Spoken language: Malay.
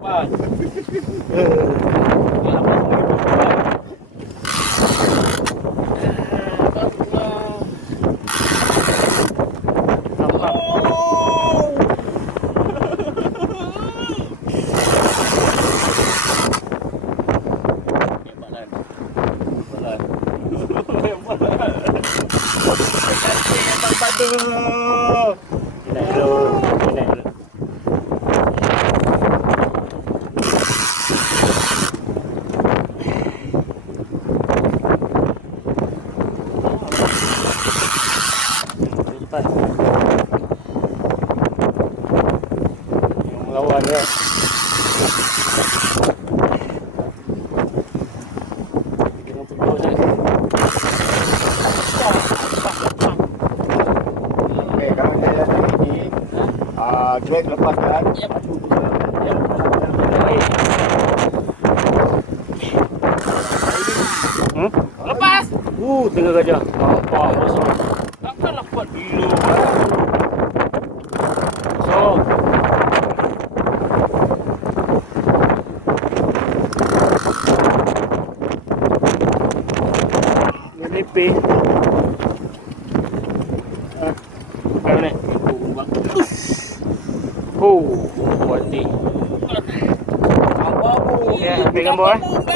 Wah. Yang lawan dia. Dengan pukul saya. Okey, kalau saya datang ini, Greg lepaskan. Ya, padu. Lepas. Tengah gajah. Apa masuk? Takkanlah buat gila. So, ngelipih. Bukan ni. Buat ni. Apa bu? Ya, ambil gambar